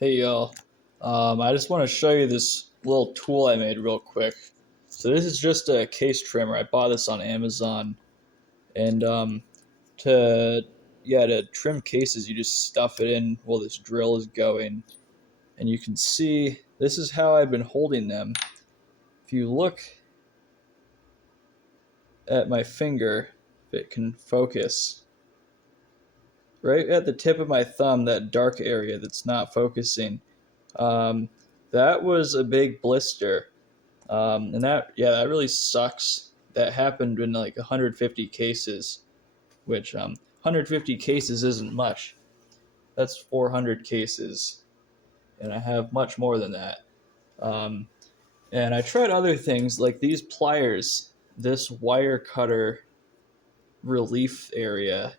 Hey y'all, I just want to show you this little tool I made real quick. So this is just a case trimmer. I bought this on Amazon, and to to trim cases, you just stuff it in while this drill is going, and you can see this is how I've been holding them. If you look at my finger, if it can focus, right at the tip of my thumb, that dark area that's not focusing, um, that was a big blister. And that really sucks. That happened in like 150 cases, which 150 cases isn't much. That's 400 cases, and I have much more than that. Um, and I tried other things like these pliers, this wire cutter relief area.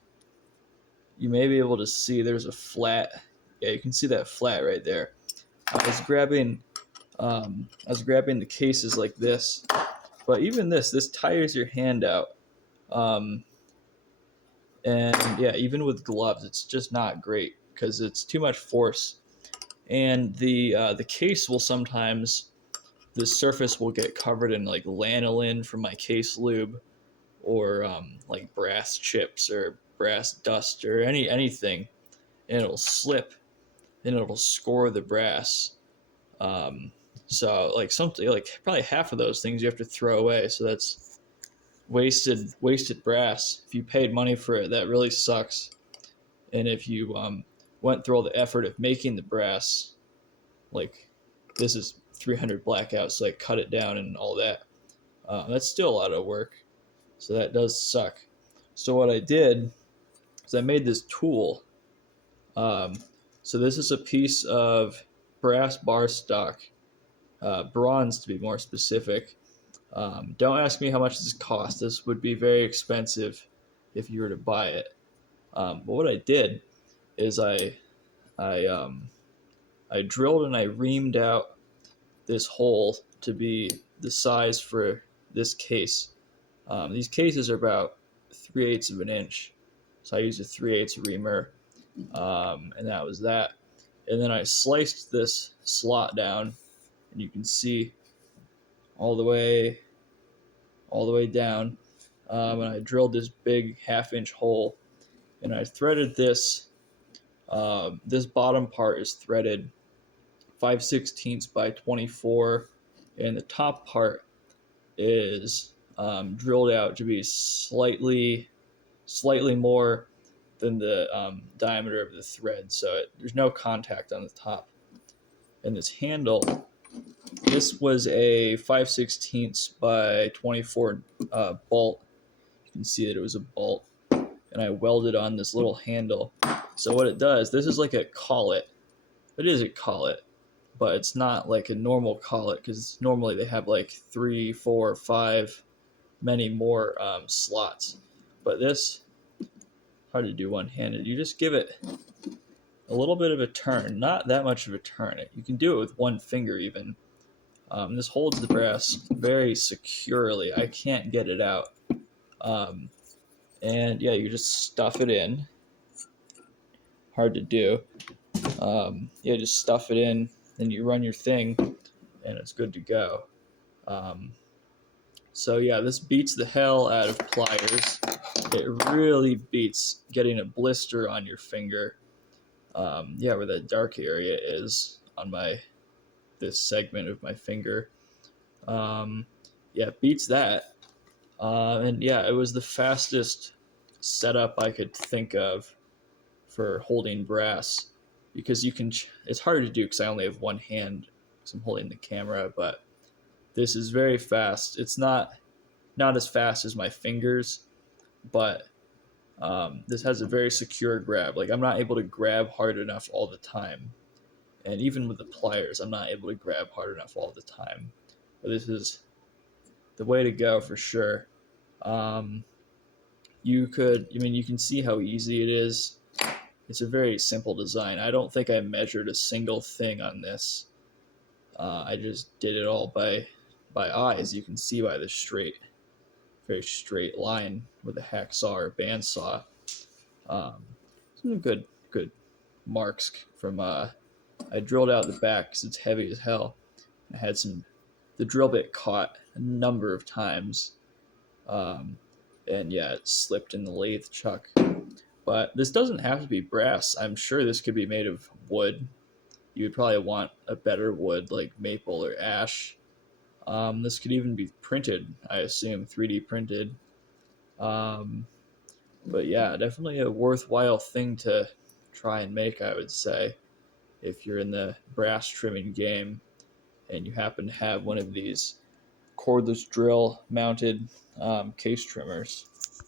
You may be able to see there's a flat. Yeah, you can see that flat right there. I was grabbing, the cases like this, but even this tires your hand out. Um, and yeah, even with gloves, it's just not great because it's too much force. And the case will sometimes the surface will get covered in like lanolin from my case lube, or like brass chips or brass dust or anything, and it'll slip and it'll score the brass. Um, so like something like probably half of those things you have to throw away. So that's wasted brass. If you paid money for it, that really sucks. And if you went through all the effort of making the brass, like this is 300 blackouts, so I cut it down and all that. That's still a lot of work, so that does suck. So what I did is I made this tool. Um, so this is a piece of brass bar stock, bronze to be more specific. Don't ask me how much this cost. This would be very expensive if you were to buy it. But what I did is I I drilled and I reamed out this hole to be the size for this case. These cases are about 3/8 of an inch, so I used a 3/8 reamer, and that was that. And then I sliced this slot down, and you can see all the way all the way down. And I drilled this big 1/2 inch hole, and I threaded this. This bottom part is threaded 5/16 by 24, and the top part is drilled out to be slightly more than the diameter of the thread, so there's no contact on the top. And this handle, this was a 5/16 by 24 bolt. You can see that it was a bolt, and I welded on this little handle. So what it does, this is like a collet. It is a collet, but it's not like a normal collet because normally they have like 3, 4, 5, many more slots. But this, hard to do one-handed. You just give it a little bit of a turn, not that much of a turn. You can do it with one finger even. This holds the brass very securely. I can't get it out. Um, and yeah, you just stuff it in. Hard to do. Yeah, just stuff it in, then you run your thing, and it's good to go. Um, so yeah, this beats the hell out of pliers. It really beats getting a blister on your finger. Yeah, where that dark area is on this segment of my finger. Yeah, it beats that. And yeah, it was the fastest setup I could think of for holding brass, because it's hard to do because I only have one hand because I'm holding the camera, but this is very fast. It's not as fast as my fingers, but this has a very secure grab. Like, I'm not able to grab hard enough all the time, and even with the pliers, I'm not able to grab hard enough all the time. But this is the way to go for sure. Um, you can see how easy it is. It's a very simple design. I don't think I measured a single thing on this. I just did it all by eye, as you can see by the very straight line with a hacksaw or bandsaw. Some good marks from I drilled out the back because it's heavy as hell. I had the drill bit caught a number of times. Um, and yeah, it slipped in the lathe chuck. But this doesn't have to be brass. I'm sure this could be made of wood. You would probably want a better wood like maple or ash. This could even be printed, I assume, 3D printed. Um, but yeah, definitely a worthwhile thing to try and make, I would say, if you're in the brass trimming game and you happen to have one of these cordless drill mounted case trimmers.